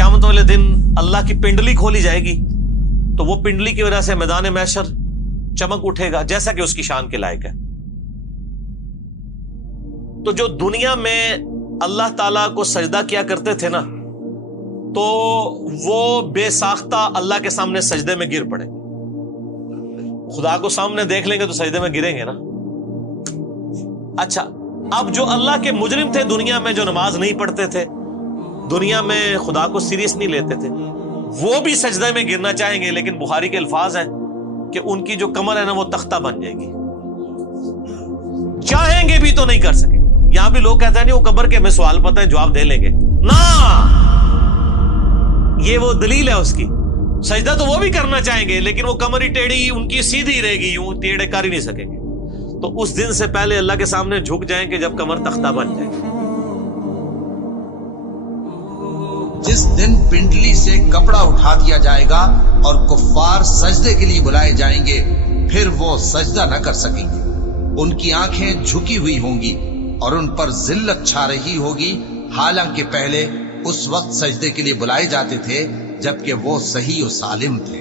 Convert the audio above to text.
क़यामत वाले दिन अल्लाह की पिंडली खोली जाएगी तो वो पिंडली की वजह से मैदान महशर चमक उठेगा जैसा कि उसकी शान के लायक है। तो जो दुनिया में अल्लाह ताला को सजदा किया करते थे ना, तो वो बेसाख्ता अल्लाह के सामने सजदे में गिर पड़े। खुदा को सामने देख लेंगे तो सजदे में गिरेंगे ना। अच्छा, अब जो अल्लाह के मुजरिम थे दुनिया में, जो नमाज नहीं पढ़ते थे, दुनिया में खुदा को सीरियस नहीं लेते थे, वो भी सजदे में गिरना चाहेंगे, लेकिन बुखारी के अल्फाज हैं कि उनकी जो कमर है ना वो तख्ता बन जाएगी। चाहेंगे भी तो नहीं कर सकेंगे। यहां भी लोग कहते हैं नहीं वो कब्र के हमें सवाल पता है जवाब दे लेंगे ना, ये वो दलील है उसकी। सजदा तो वो भी करना चाहेंगे लेकिन वो कमर ही टेढ़ी उनकी सीधी रहेगी, यूं टेढ़े कर ही नहीं सकेंगे। तो उस दिन से पहले अल्लाह के सामने झुक जाएंगे जब कमर तख्ता बन जाए। जिस दिन पिंडली से कपड़ा उठा दिया जाएगा और कुफ्फार सजदे के लिए बुलाए जाएंगे, फिर वो सजदा न कर सकेंगे। उनकी आंखें झुकी हुई होंगी और उन पर जिल्लत छा रही होगी, हालांकि पहले उस वक्त सजदे के लिए बुलाए जाते थे जबकि वो सही और सालिम थे।